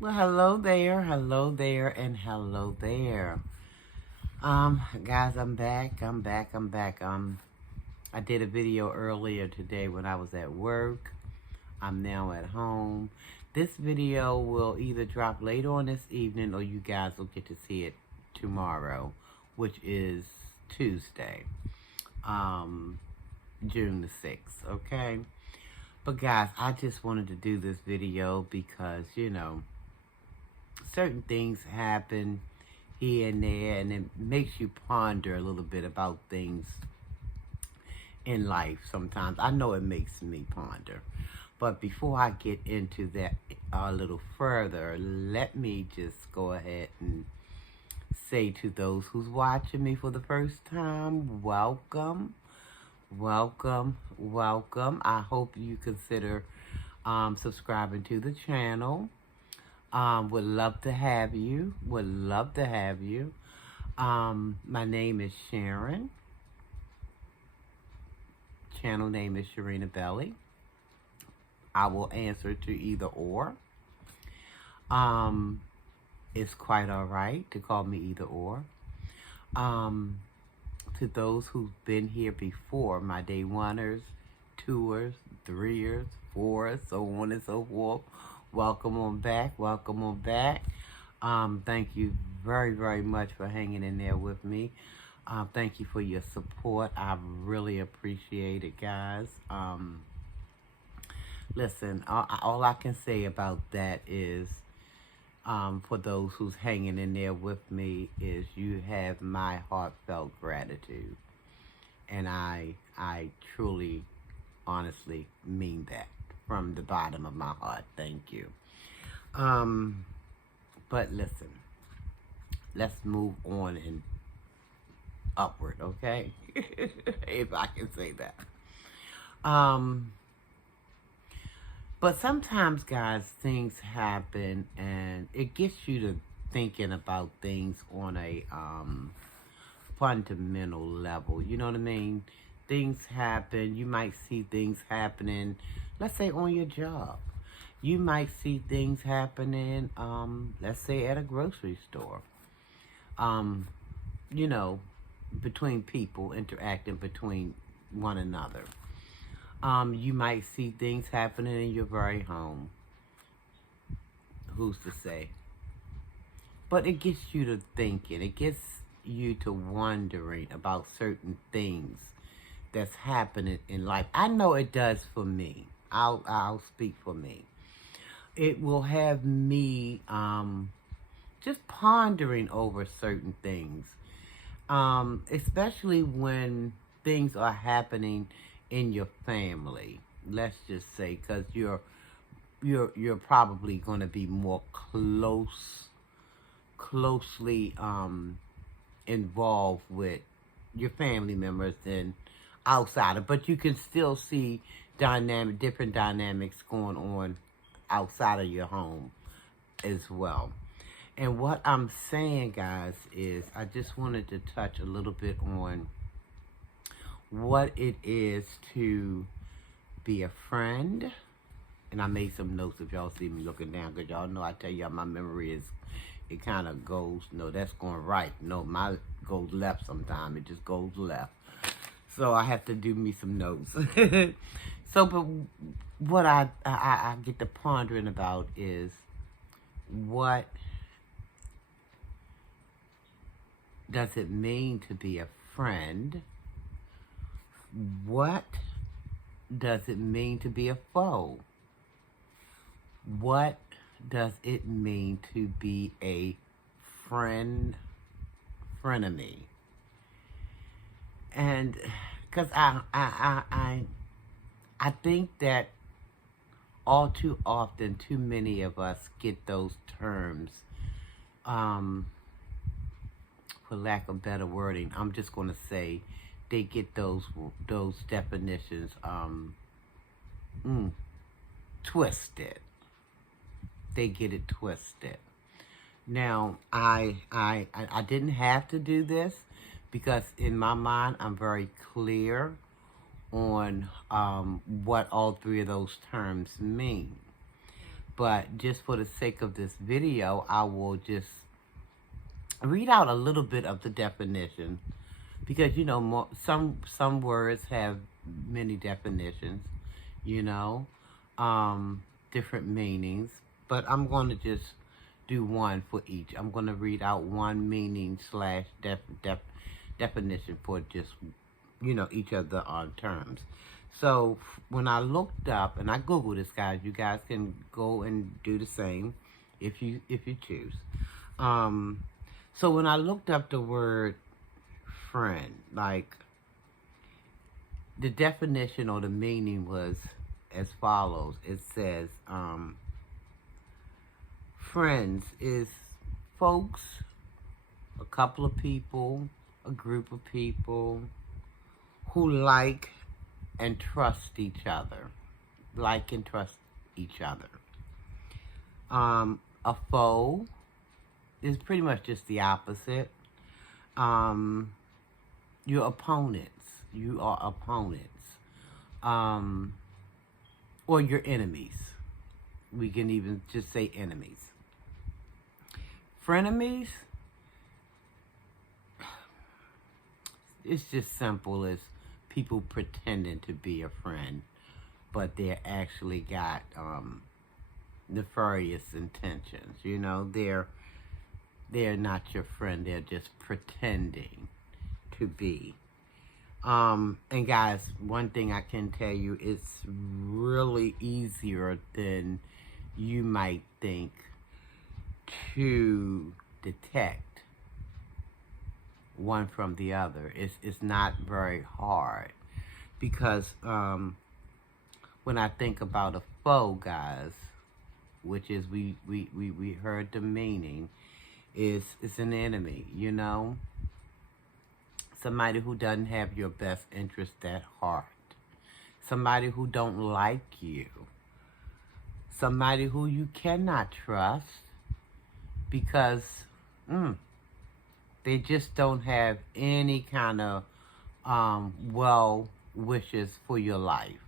Well, hello there, and hello there. Guys, I'm back. I did a video earlier today when I was at work. I'm now at home. This video will either drop later on this evening or you guys will get to see it tomorrow, which is Tuesday, um, June the 6th, okay? But guys, I just wanted to do this video because, certain things happen here and there, and it makes you ponder a little bit about things in life sometimes. I know it makes me ponder. But before I get into that a little further, let me just go ahead and say to those who's watching me for the first time, welcome, welcome. I hope you consider subscribing to the channel. Would love to have you. My name is Sharon. Channel name is Sharina Belly. I will answer to either or. It's quite all right to call me either or. To those who've been here before, my day oneers, twos, threeers, fours, so on and so forth. Welcome on back. Thank you very much for hanging in there with me. Thank you for your support. I really appreciate it, guys. Listen, all I can say about that is, for those who's hanging in there with me, is you have my heartfelt gratitude. And I truly, honestly mean that from the bottom of my heart. Thank you. But listen, let's move on and upward, okay? If I can say that. But sometimes, guys, things happen and it gets you to thinking about things on a fundamental level. You know what I mean? Things happen. You might see things happening, let's say on your job. You might see things happening, let's say at a grocery store. You know, between people interacting between one another. You might see things happening in your very home. Who's to say? But it gets you to thinking. It gets you to wondering about certain things that's happening in life. I know it does for me. I'll speak for me. It will have me just pondering over certain things, especially when things are happening in your family. Let's just say, because you're probably going to be more closely involved with your family members than outside. But you can still see different dynamics going on outside of your home as well. And what I'm saying, guys, is I just wanted to touch a little bit on what it is to be a friend. And I made some notes if y'all see me looking down, because y'all know I tell y'all my memory is, it kind of goes, no, that's going right. No, my goes left sometimes. It just goes left. So I have to do me some notes. So, but what I get to pondering about is, what does it mean to be a friend? What does it mean to be a foe? What does it mean to be a frenemy? And because I think that all too often, too many of us get those terms, for lack of better wording, I'm just going to say they get those definitions twisted. They get it twisted. Now, I didn't have to do this, because in my mind, I'm very clear on what all three of those terms mean. But just for the sake of this video, I will just read out a little bit of the definition, because some words have many definitions, you know, different meanings. But I'm going to just do one for each. I'm going to read out one meaning slash definition for just each of the terms. So when I looked up, and I Googled this, guys, you guys can go and do the same if you choose. So when I looked up the word friend, like, the definition or the meaning was as follows. It says, friends is folks, a couple of people, a group of people who like and trust each other. Like and trust each other. A foe is pretty much just the opposite. Your opponents. You are opponents. Or your enemies. We can even just say enemies. Frenemies, it's just simple as people pretending to be a friend, but they actually got nefarious intentions. They're not your friend. They're just pretending to be. And guys, one thing I can tell you, it's really easier than you might think to detect one from the other. It's not very hard, because when I think about a foe, guys, which is we heard the meaning, is an enemy, somebody who doesn't have your best interest at heart, somebody who don't like you, somebody who you cannot trust, because they just don't have any kind of well wishes for your life.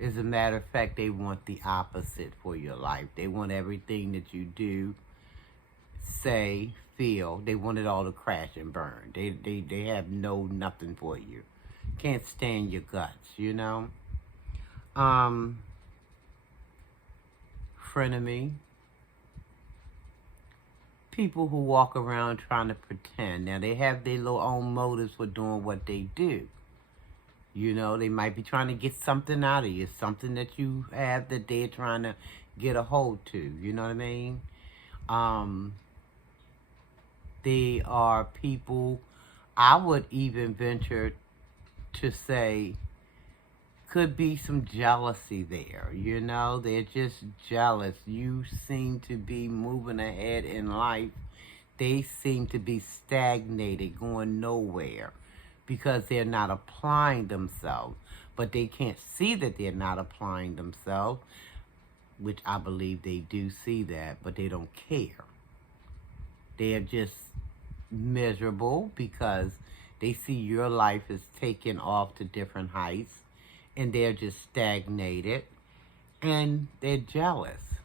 As a matter of fact, they want the opposite for your life. They want everything that you do, say, feel, they want it all to crash and burn. They have nothing for you. Can't stand your guts, Frenemy. People who walk around trying to pretend. Now, they have their little own motives for doing what they do. They might be trying to get something out of you, something that you have that they're trying to get a hold to. You know what I mean? They are people, I would even venture to say, could be some jealousy there, They're just jealous. You seem to be moving ahead in life. They seem to be stagnated, going nowhere, because they're not applying themselves. But they can't see that they're not applying themselves, which I believe they do see that, but they don't care. They're just miserable because they see your life is taking off to different heights, and they're just stagnated, and they're jealous.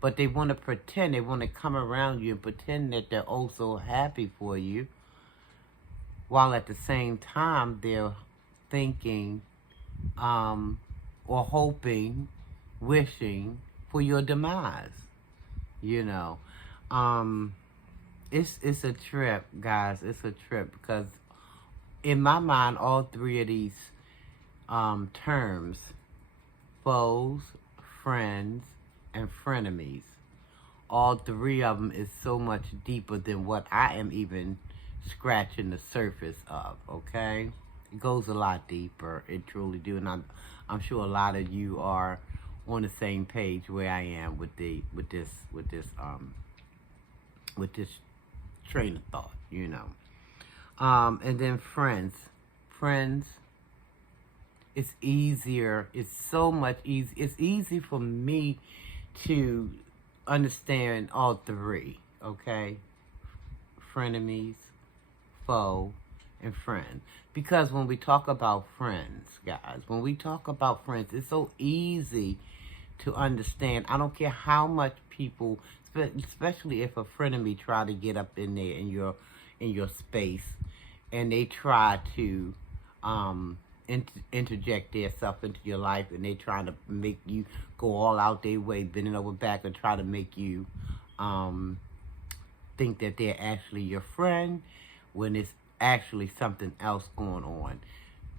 But they want to pretend, they want to come around you and pretend that they're oh so happy for you, while at the same time they're thinking or hoping, wishing for your demise. It's a trip, guys. It's a trip, because in my mind, all three of these terms, foes, friends, and frenemies, all three of them is so much deeper than what I am even scratching the surface of, okay? It goes a lot deeper. It truly do. And I'm sure a lot of you are on the same page where I am with this train of thought, And then friends. Friends, it's easier. It's so much easier. It's easy for me to understand all three, okay? Frenemies, foe, and friend. Because when we talk about friends, guys, when we talk about friends, it's so easy to understand. I don't care how much people, especially if a frenemy try to get up in there in your space, and they try to interject their stuff into your life, and they trying to make you go all out their way, bending over back, and try to make you think that they're actually your friend when it's actually something else going on.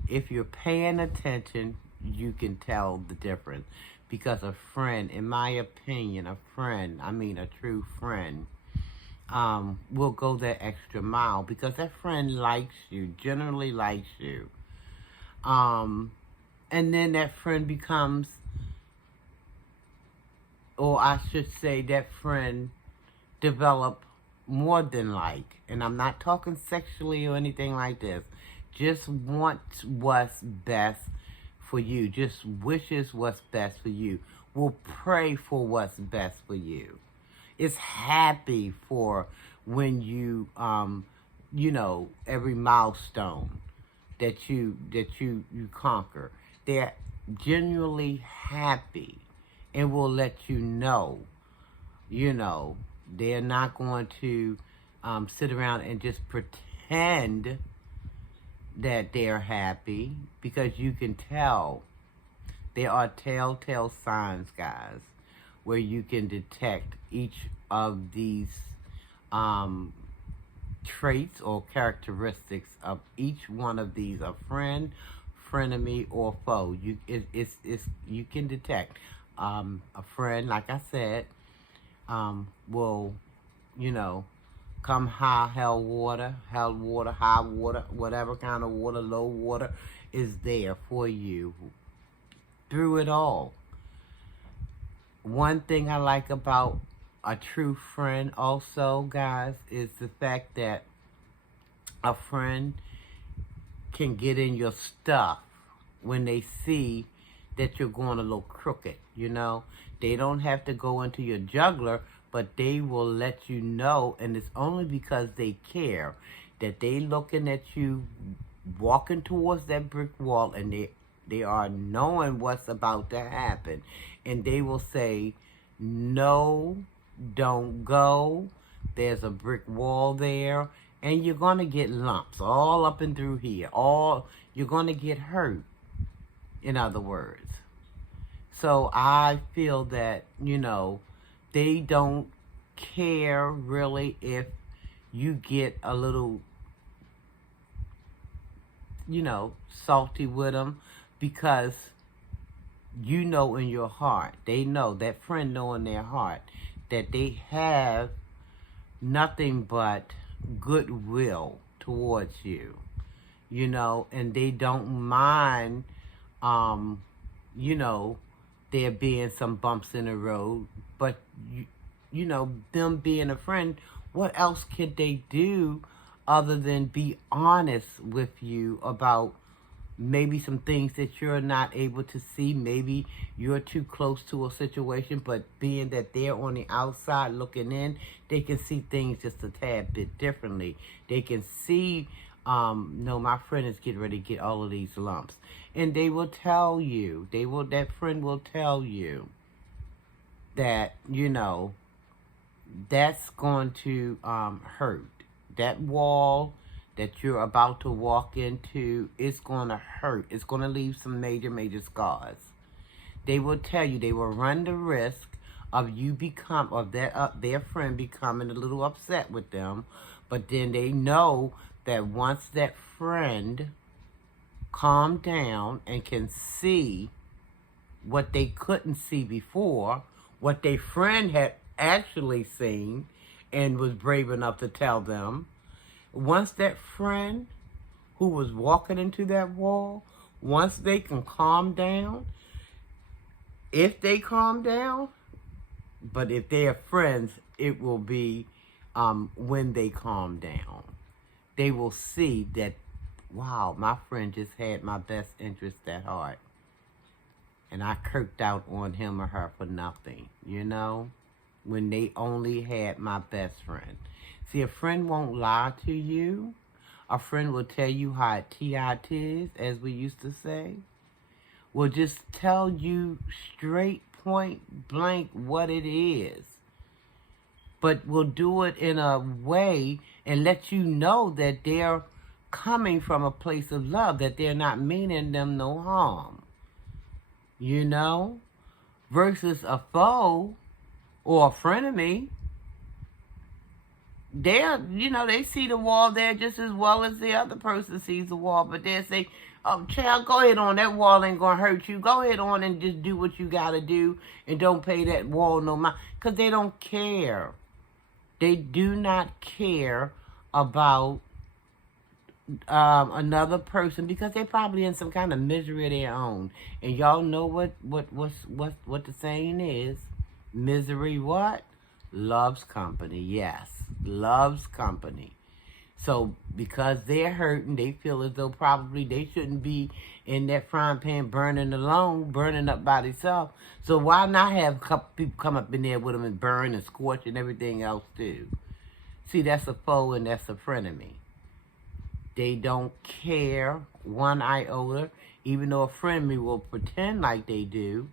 If you're paying attention, you can tell the difference. Because a friend, in my opinion, a true friend, will go that extra mile because that friend likes you, generally likes you. And then that friend becomes, or I should say that friend develop more than like. And I'm not talking sexually or anything like this. Just wants what's best for you. Just wishes what's best for you. Will pray for what's best for you. Is happy for when you, every milestone that you conquer. They're genuinely happy and will let you know, they're not going to sit around and just pretend that they're happy, because you can tell. There are telltale signs, guys, where you can detect each of these traits or characteristics of each one of these: a friend, frenemy, or foe. You can detect. A friend, like I said, will, come high water, high water, whatever kind of water, low water is there for you through it all. One thing I like about a true friend also, guys, is the fact that a friend can get in your stuff when they see that you're going a little crooked, They don't have to go into your jugular, but they will let you know, and it's only because they care, that they looking at you walking towards that brick wall, and they are knowing what's about to happen. And they will say, no, don't go. There's a brick wall there, and you're going to get lumps all up and through here. You're going to get hurt, in other words. So I feel that, they don't care really if you get a little, salty with them, because in your heart, they know, that friend know in their heart, that they have nothing but goodwill towards you, and they don't mind, there being some bumps in the road, but them being a friend, what else could they do other than be honest with you about maybe some things that you're not able to see? Maybe you're too close to a situation, but being that they're on the outside looking in, they can see things just a tad bit differently. They can see, no, my friend is getting ready to get all of these lumps. And they will tell you, that friend will tell you that, that's going to hurt. That wall that you're about to walk into, it's going to hurt. It's going to leave some major, major scars. They will tell you, they will run the risk of their friend becoming a little upset with them. But then they know that once that friend calm down and can see what they couldn't see before, what their friend had actually seen and was brave enough to tell them, once that friend who was walking into that wall, once they can calm down, if they calm down, but if they are friends, it will be when they calm down. They will see that, wow, my friend just had my best interest at heart. And I kirked out on him or her for nothing, when they only had my best friend. See, a friend won't lie to you. A friend will tell you how it is, as we used to say. Will just tell you straight, point blank what it is, but will do it in a way and let you know that they're coming from a place of love, that they're not meaning them no harm, you know, versus a foe or a frenemy. They're, they see the wall there just as well as the other person sees the wall, but they'll say, oh, child, go ahead on. That wall ain't going to hurt you. Go ahead on and just do what you got to do and don't pay that wall no mind. Because they don't care. They do not care about another person because they're probably in some kind of misery of their own. And y'all know what the saying is. Misery what? Loves company. Yes, loves company. So because they're hurting, they feel as though probably they shouldn't be in that frying pan burning alone, burning up by themselves. So why not have a couple people come up in there with them and burn and scorch and everything else too? See, that's a foe and that's a frenemy. They don't care one iota, even though a frenemy will pretend like they do,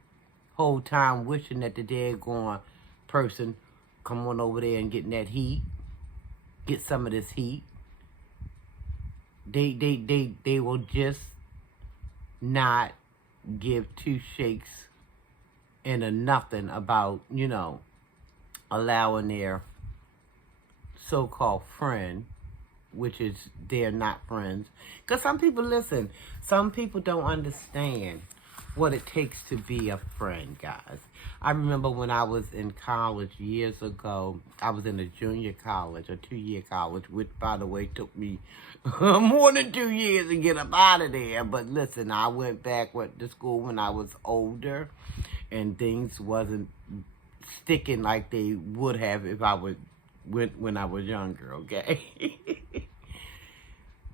whole time wishing that the daggone person come on over there and getting that heat, get some of this heat. They will just not give two shakes and a nothing about, allowing their so-called friend, which is they're not friends. Because some people, listen, some people don't understand what it takes to be a friend, guys. I remember when I was in college years ago, I was in a junior college, a 2-year college, which, by the way, took me more than 2 years to get up out of there. But listen, I went back to school when I was older, and things wasn't sticking like they would have if I would when I was younger, okay?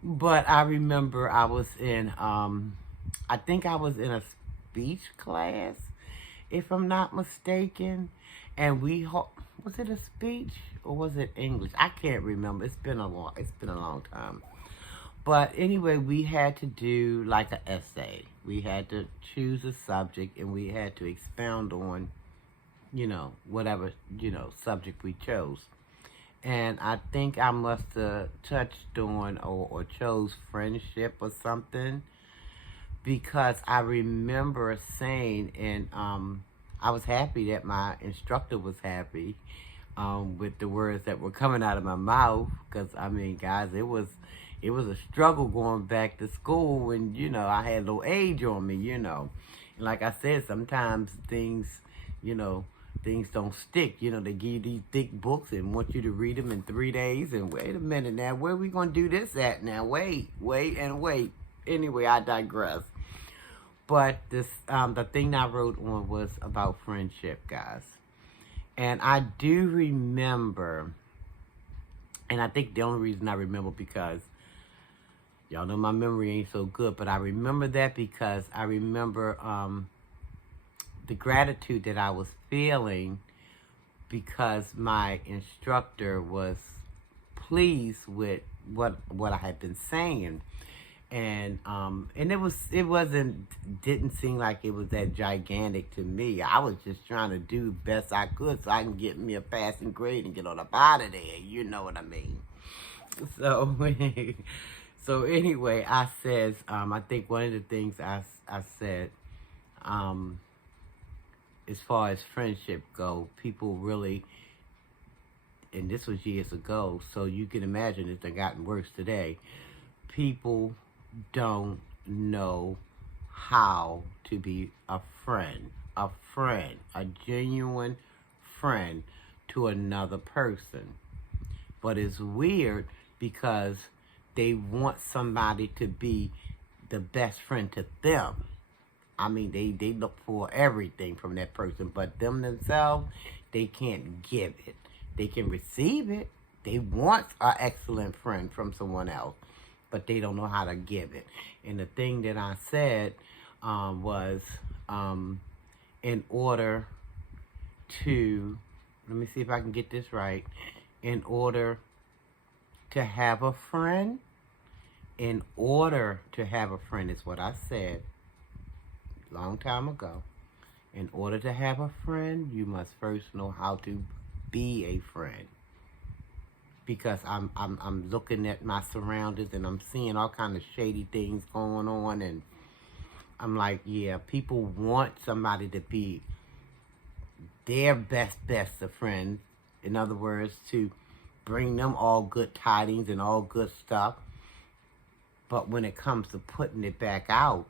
But I remember I was in, I think I was in a speech class, if I'm not mistaken, and was it a speech or was it English? I can't remember. It's been a long time. But anyway, we had to do like an essay. We had to choose a subject and we had to expound on, whatever, subject we chose. And I think I must have touched on or chose friendship or something, because I remember saying, and I was happy that my instructor was happy with the words that were coming out of my mouth, because, guys, it was a struggle going back to school when, I had a little age on me, And like I said, sometimes things don't stick. They give you these thick books and want you to read them in 3 days. And wait a minute now, where are we going to do this at now? Wait. Anyway, I digress. But this, the thing I wrote on was about friendship, guys. And I do remember, and I think the only reason I remember because y'all know my memory ain't so good, but I remember that because I remember the gratitude that I was feeling because my instructor was pleased with what I had been saying. And didn't seem like it was that gigantic to me. I was just trying to do the best I could so I can get me a passing grade and get on up out of there. You know what I mean? So, so anyway, I says, I think one of the things I said, as far as friendship go, people really, and this was years ago, so you can imagine it's gotten worse today. People don't know how to be a friend, a genuine friend to another person. But it's weird because they want somebody to be the best friend to them. They look for everything from that person, but them themselves, they can't give it. They can receive it. They want an excellent friend from someone else, but they don't know how to give it. And the thing that I said was, in order to, let me see if I can get this right, in order to have a friend, is what I said long time ago. In order to have a friend, you must first know how to be a friend. Because I'm looking at my surroundings and I'm seeing all kind of shady things going on, and I'm like, yeah, people want somebody to be their best of friends. In other words, to bring them all good tidings and all good stuff. But when it comes to putting it back out,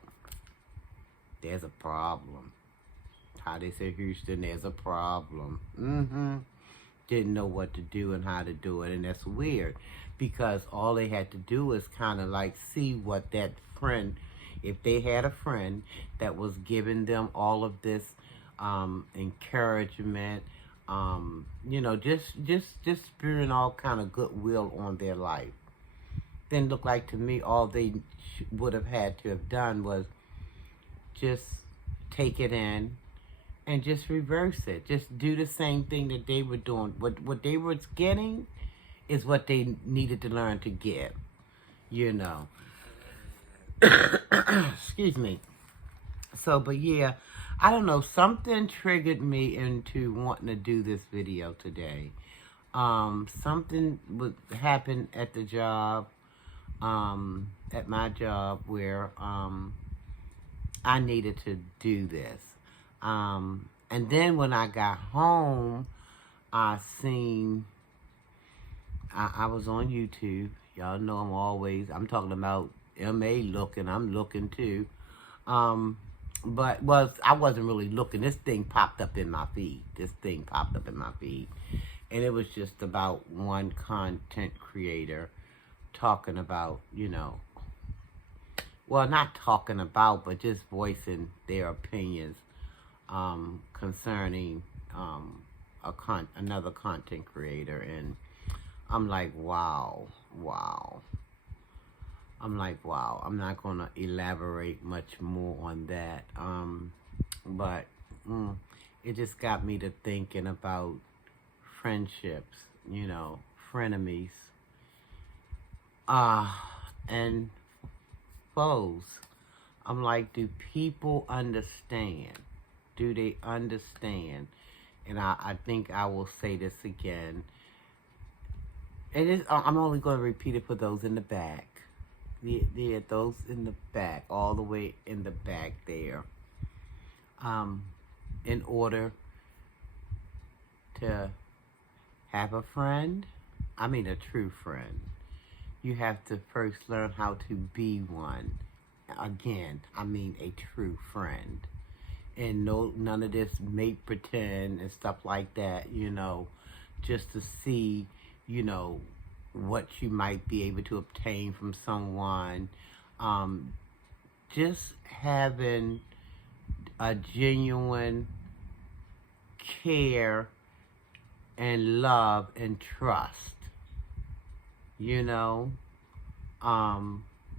there's a problem. How they say Houston, there's a problem. Didn't know what to do and how to do it. And that's weird, because all they had to do is kind of like see what that friend, if they had a friend that was giving them all of this encouragement, just spewing all kind of goodwill on their life. Then look like to me, all they would have had to have done was just take it in and just reverse it. Just do the same thing that they were doing. What they were getting is what they needed to learn to give, Excuse me. So, but yeah, I don't know, something triggered me into wanting to do this video today. Something would happen at the job, at my job, where I needed to do this. And then when I got home, I was on YouTube. Y'all know I'm talking about M.A. looking. I'm looking too. But I wasn't really looking. This thing popped up in my feed. And it was just about one content creator talking about, well, not talking about, but just voicing their opinions concerning another content creator. And I'm like, wow. I'm not going to elaborate much more on that. But it just got me to thinking about friendships, frenemies, and foes. I'm like, do people understand? Do they understand? And I think I will say this again. I'm only going to repeat it for those in the back. Yeah, those in the back, all the way in the back there. In order to have a friend, a true friend, you have to first learn how to be one. Again, a true friend. And none of this make pretend and stuff like that, just to see, what you might be able to obtain from someone. Just having a genuine care and love and trust,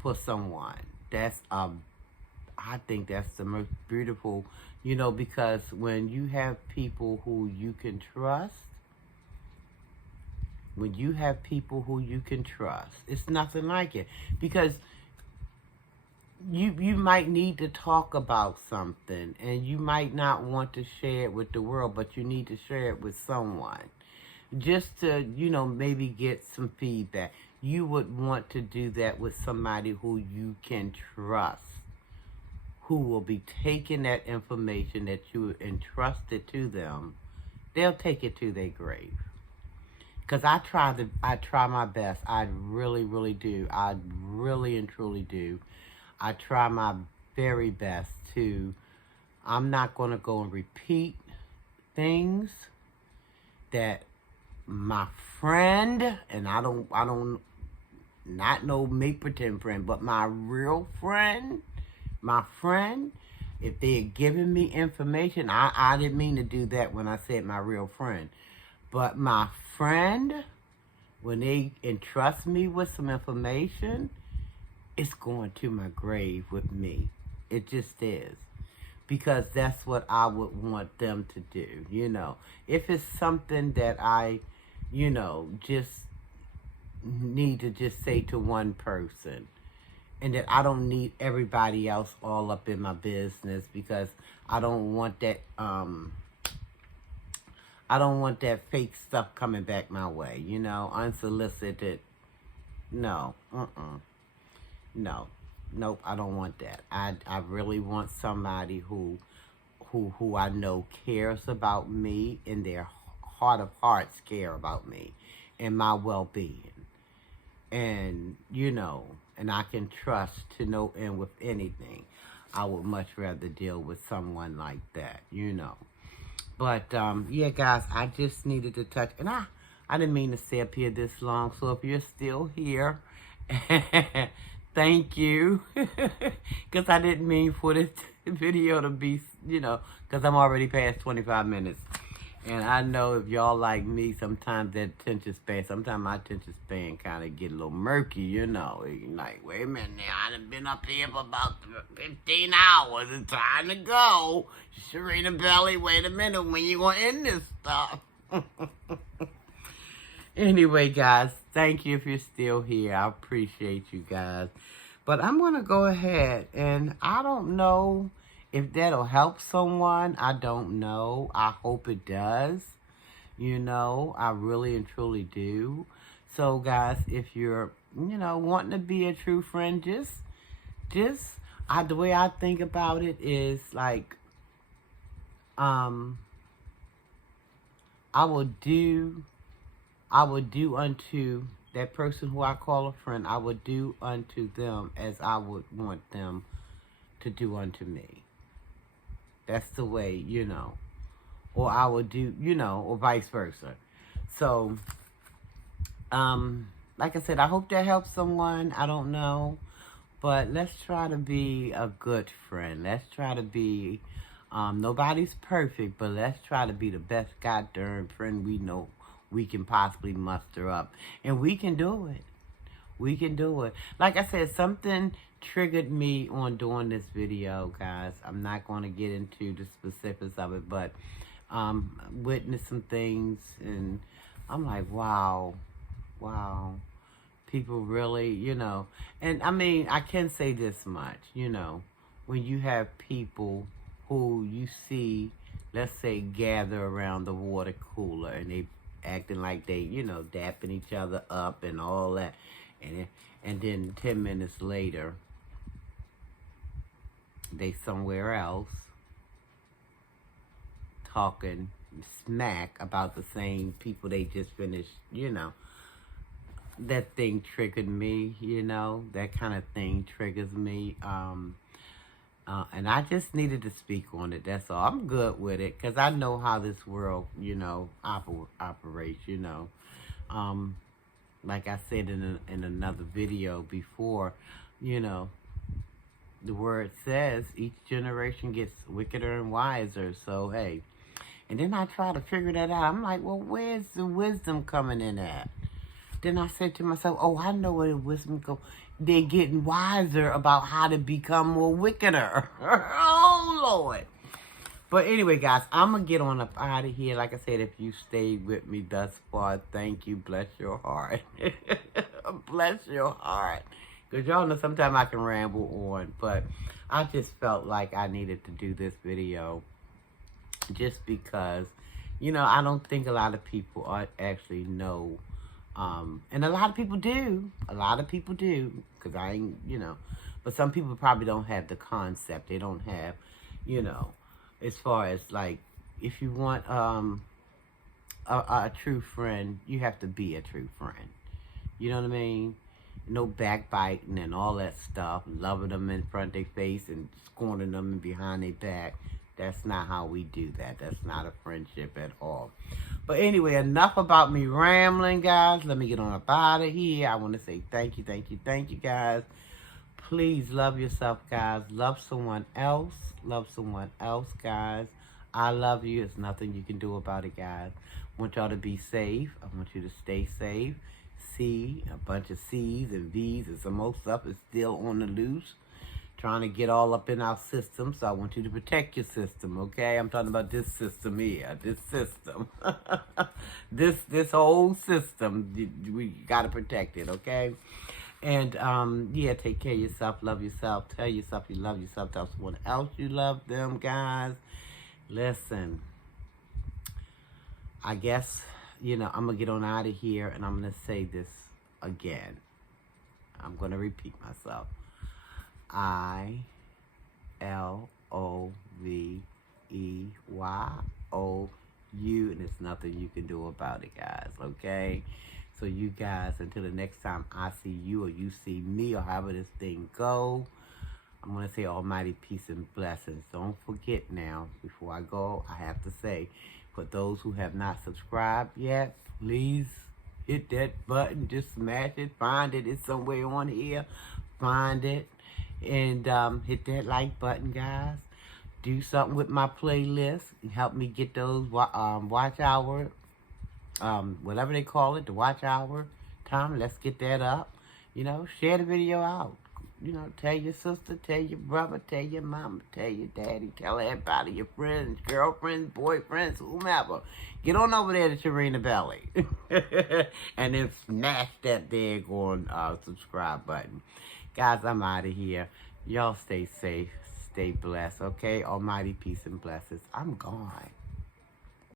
for someone. I think that's the most beautiful, because when you have people who you can trust, it's nothing like it. Because you might need to talk about something, and you might not want to share it with the world, but you need to share it with someone. Just to, maybe get some feedback. You would want to do that with somebody who you can trust, who will be taking that information that you entrusted to them. They'll take it to their grave. Because I try my best. I really, really do. I really and truly do. I try my very best to, I'm not going to go and repeat things that my friend, and I don't not no make pretend friend, but my real friend, if they had given me information, I didn't mean to do that when I said my real friend. But my friend, when they entrust me with some information, it's going to my grave with me. It just is. Because that's what I would want them to do, If it's something that I, just need to just say to one person, and that I don't need everybody else all up in my business, because I don't want that I don't want that fake stuff coming back my way, you know, unsolicited. No, no, nope, I don't want that. I really want somebody who I know cares about me, in their heart of hearts care about me and my well-being. And, you know, and I can trust to no end with anything. I would much rather deal with someone like that, you know. But, yeah, guys, I just needed to touch, and I didn't mean to stay up here this long, so if you're still here, thank you, because I didn't mean for this video to be, you know, because I'm already past 25 minutes. And I know if y'all like me, sometimes that attention span, sometimes my attention span kind of get a little murky, you know. You're like, wait a minute now, I done been up here for about 15 hours. It's time to go. Sharina Belly, wait a minute, when you going to end this stuff? Anyway, guys, thank you if you're still here. I appreciate you guys. But I'm going to go ahead, and I don't know if that'll help someone. I don't know. I hope it does. You know, I really and truly do. So, guys, if you're, you know, wanting to be a true friend, the way I think about it is like, I will do unto that person who I call a friend, I would do unto them as I would want them to do unto me. That's the way, you know. Or I would do, you know, or vice versa. So, like I said, I hope that helps someone. I don't know. But let's try to be a good friend. Let's try to be, nobody's perfect, but let's try to be the best goddamn friend we know we can possibly muster up. And we can do it. We can do it. Like I said, something triggered me on doing this video, guys. I'm not going to get into the specifics of it, but witnessed some things, and I'm like, wow. People really, you know. And I mean, I can say this much, you know. When you have people who you see, let's say, gather around the water cooler, and they acting like they, you know, dapping each other up and all that. And then 10 minutes later, they somewhere else talking smack about the same people they just finished, you know. That thing triggered me, you know. That kind of thing triggers me. And I just needed to speak on it, that's all. I'm good with it, because I know how this world, you know, operates, you know. Like I said in another video before, you know, the word says each generation gets wickeder and wiser. So, hey. And then I try to figure that out. I'm like, well, where's the wisdom coming in at? Then I said to myself, oh, I know where the wisdom goes. They're getting wiser about how to become more wickeder. Oh, Lord. But anyway, guys, I'm going to get on up out of here. Like I said, if you stayed with me thus far, thank you. Bless your heart. Bless your heart. Because y'all know sometimes I can ramble on. But I just felt like I needed to do this video. Just because, you know, I don't think a lot of people actually know. And a lot of people do. A lot of people do. Because I ain't, you know. But some people probably don't have the concept. They don't have, you know. As far as, like, if you want a true friend, you have to be a true friend. You know what I mean? No backbiting and all that stuff. Loving them in front of their face and scorning them behind their back. That's not how we do that. That's not a friendship at all. But anyway, enough about me rambling, guys. Let me get on up out of here. I want to say thank you, guys. Please love yourself, guys. Love someone else. Love someone else, guys. I love you. There's nothing you can do about it, guys. I want y'all to be safe. I want you to stay safe. C, a bunch of C's and V's and some more stuff is still on the loose. Trying to get all up in our system, so I want you to protect your system, okay? I'm talking about this system here, this system. this whole system, we got to protect it, okay? And yeah, take care of yourself, love yourself, tell yourself you love yourself, tell someone else you love them, guys. Listen, I guess, I'm going to get on out of here and I'm going to say this again. I'm going to repeat myself. ILOVEYOU, and there's nothing you can do about it, guys, okay? So you guys, until the next time I see you or you see me or however this thing go, I'm going to say almighty peace and blessings. Don't forget now, before I go, I have to say, for those who have not subscribed yet, please hit that button. Just smash it. Find it. It's somewhere on here. Find it. And hit that like button, guys. Do something with my playlist. Help me get those watch hour, whatever they call it, the watch hour time. Let's get that up. Share the video out. Tell your sister, tell your brother, tell your mama, tell your daddy, tell everybody, your friends, girlfriends, boyfriends, whomever. Get on over there to Sharina Belly. And then smash that daggone subscribe button. Guys, I'm out of here. Y'all stay safe, stay blessed, okay? Almighty peace and blessings. I'm gone.